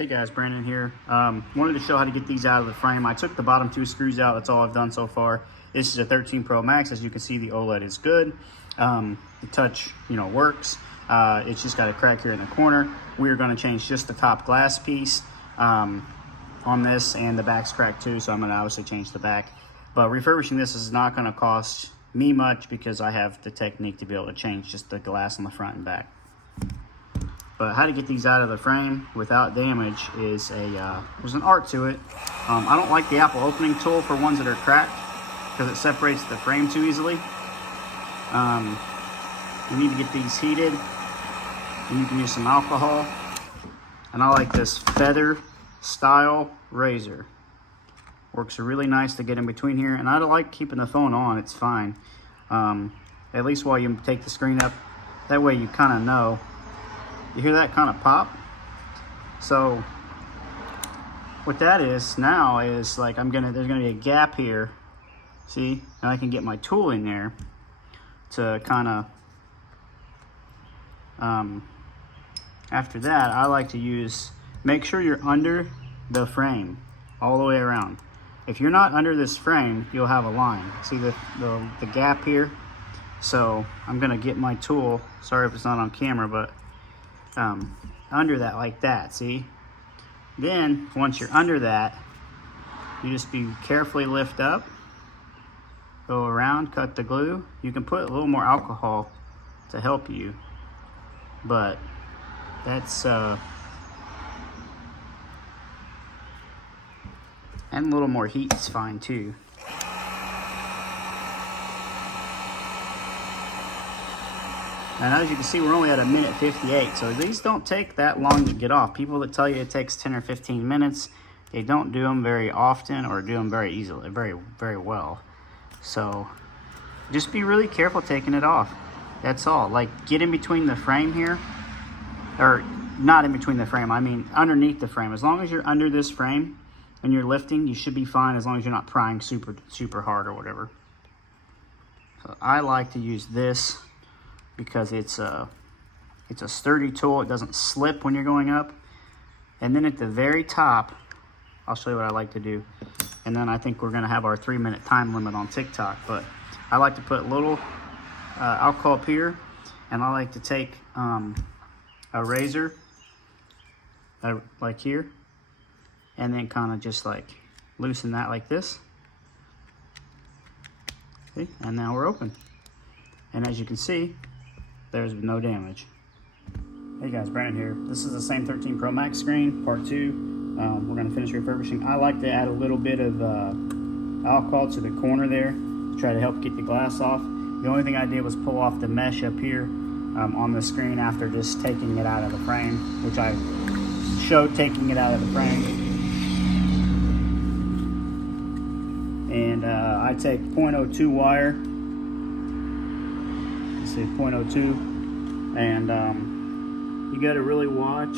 Hey guys, Brandon here. Wanted to show how to get these out of the frame. I took the bottom two screws out. That's all I've done so far. This is a 13 Pro Max. As you can see, the OLED is good. The touch, works. It's just got a crack here in the corner. We're going to change just the top glass piece on this, and the back's cracked too, so I'm going to obviously change the back. But refurbishing this is not going to cost me much because I have the technique to be able to change just the glass on the front and back. But how to get these out of the frame without damage is there's an art to it. I don't like the Apple opening tool for ones that are cracked because it separates the frame too easily. You need to get these heated, and you can use some alcohol. And I like this feather style razor. Works really nice to get in between here, and I don't like keeping the phone on. It's fine, at least while you take the screen up. That way you kind of know. You hear that kind of pop? So what that is now is like there's gonna be a gap here. See, and I can get my tool in there to kind of. After that, I like to make sure you're under the frame all the way around. If you're not under this frame, you'll have a line. See the gap here? So I'm gonna get my tool. Sorry if it's not on camera, but under that like that, see? Then once you're under that, you just carefully lift up, go around, cut the glue. You can put a little more alcohol to help you, but that's and a little more heat is fine too. And as you can see, we're only at 1:58, so these don't take that long to get off. People that tell you it takes 10 or 15 minutes, they don't do them very often or do them very easily, very well. So just be really careful taking it off. That's all. Like, get in between the frame here, or not in between the frame, I mean underneath the frame. As long as you're under this frame and you're lifting, you should be fine as long as you're not prying super hard or whatever. So I like to use this because it's a sturdy tool. It doesn't slip when you're going up. And then at the very top, I'll show you what I like to do. And then I think we're gonna have our 3-minute time limit on TikTok. But I like to put a little alcohol up here, and I like to take a razor, like here, and then kind of just like loosen that like this. See? And now we're open. And as you can see, there's no damage. Hey guys, Brandon here. This is the same 13 Pro Max screen, part 2. We're gonna finish refurbishing. I like to add a little bit of alcohol to the corner there to try to help get the glass off. The only thing I did was pull off the mesh up here on the screen after just taking it out of the frame, which I showed taking it out of the frame. And I take 0.02 wire. Let's see, 0.02, and you got to really watch.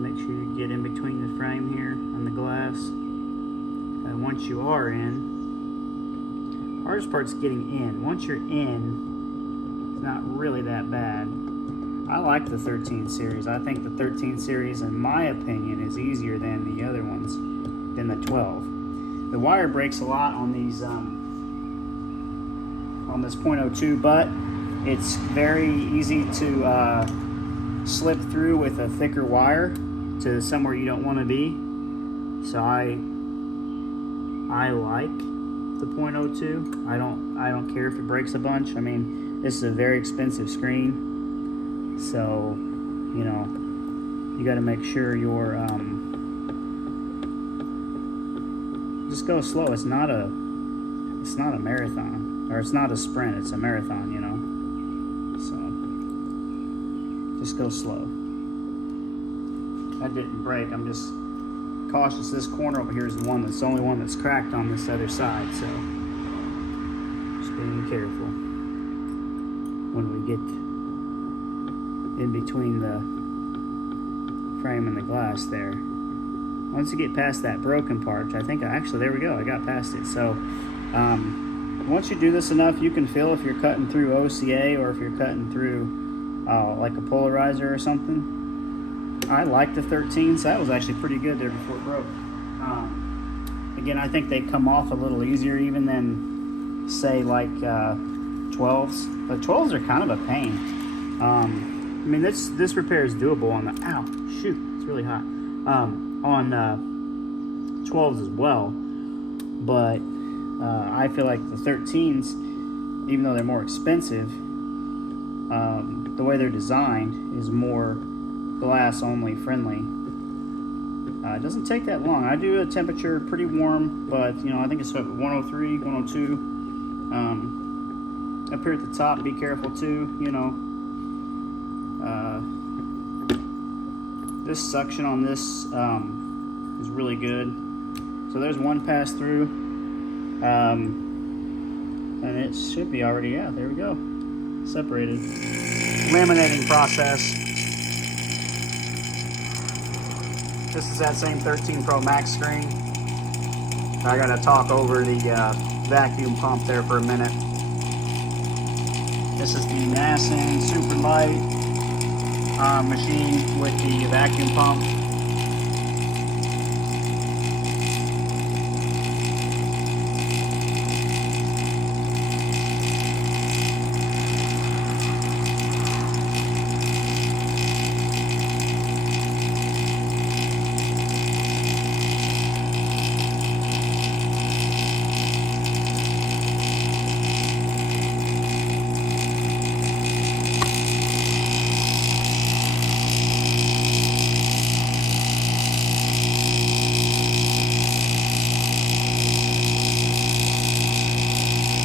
Make sure you get in between the frame here and the glass. And once you are in, hardest part's getting in. Once you're in, it's not really that bad. I like the 13 series. I think the 13 series, in my opinion, is easier than the other ones, than the 12. The wire breaks a lot on these, on this 0.02, but it's very easy to slip through with a thicker wire to somewhere you don't want to be. So I like the 0.02. I don't care if it breaks a bunch. I mean, this is a very expensive screen, so you got to make sure you're just go slow. It's not a marathon, or it's not a sprint. It's a marathon, So just go slow. That didn't break. I'm just cautious. This corner over here is the only one that's cracked on this other side, so just being careful when we get in between the frame and the glass there. Once you get past that broken part, which I think there we go, I got past it. So once you do this enough, you can feel if you're cutting through OCA or if you're cutting through like a polarizer or something. I like the 13s. That was actually pretty good there before it broke. Again, I think they come off a little easier even than, say, like 12s. But 12s are kind of a pain. I mean, this repair is doable on the, ow, shoot, it's really hot. On 12s as well. But I feel like the 13s, even though they're more expensive, the way they're designed is more glass only friendly. It doesn't take that long. I do a temperature pretty warm, but you know, I think it's 103, 102. Up here at the top, be careful too, you know. This suction on this is really good. So there's one pass through, and it should be already, yeah, there we go, separated. Laminating process. This is that same 13 Pro Max screen. I gotta talk over the vacuum pump there for a minute. This is the Nassen super light machine with the vacuum pump.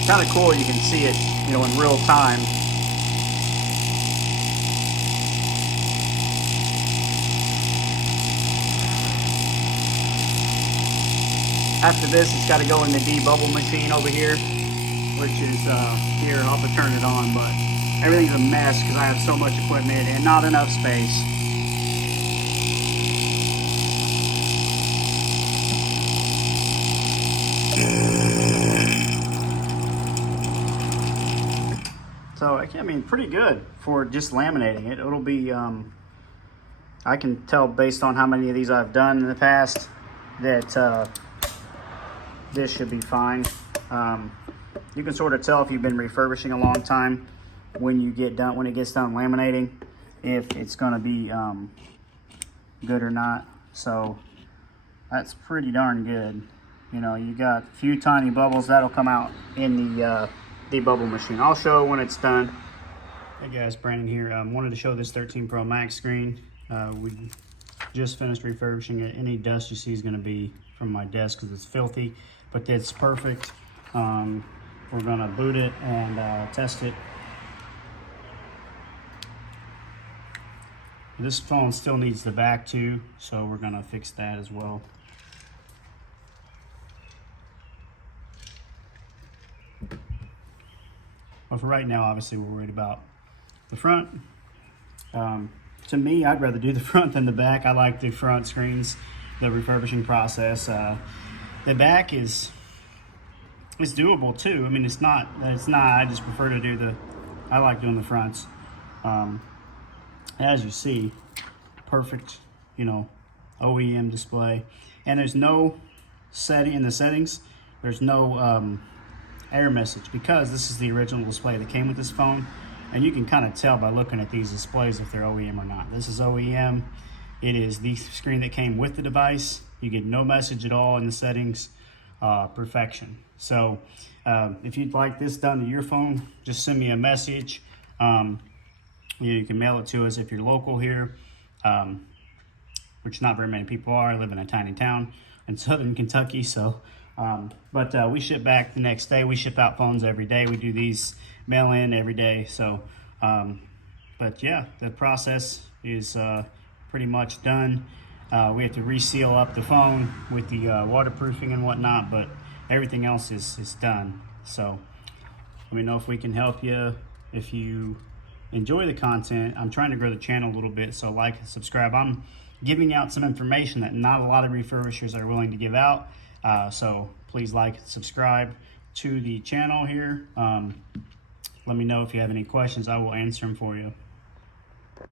Kind of cool, you can see it, you know, in real time. After this, it's got to go in the debubble machine over here, which is here. I'll have to turn it on, but everything's a mess because I have so much equipment and not enough space. So, I mean, pretty good for just laminating it. It'll be, I can tell based on how many of these I've done in the past that this should be fine. You can sort of tell if you've been refurbishing a long time when it gets done laminating, if it's going to be good or not. So that's pretty darn good. You know, you got a few tiny bubbles that'll come out in the debubble machine. I'll show when it's done. Hey guys, Brandon here. Wanted to show this 13 Pro Max screen. We just finished refurbishing it. Any dust you see is going to be from my desk because it's filthy, but it's perfect. We're going to boot it and test it. This phone still needs the back too, so we're going to fix that as well. But for right now, obviously, we're worried about the front. To me, I'd rather do the front than the back. I like the front screens, the refurbishing process. The back is doable too. I mean, it's not. I just prefer to do I like doing the fronts. As you see, perfect, you know, OEM display. And there's no setting in the settings. There's no error message because this is the original display that came with this phone, and you can kind of tell by looking at these displays if they're OEM or not. This is OEM. It is the screen that came with the device. You get no message at all in the settings. Perfection. So if you'd like this done to your phone, just send me a message. You can mail it to us if you're local here, which not very many people are. I live in a tiny town in southern Kentucky, so but we ship back the next day. We ship out phones every day. We do these mail in every day. So but yeah, the process is pretty much done. We have to reseal up the phone with the waterproofing and whatnot, but everything else is done. So let me know if we can help you. If you enjoy the content, I'm trying to grow the channel a little bit, so like and subscribe. I'm giving out some information that not a lot of refurbishers are willing to give out. So please like and subscribe to the channel here. Let me know if you have any questions. I will answer them for you.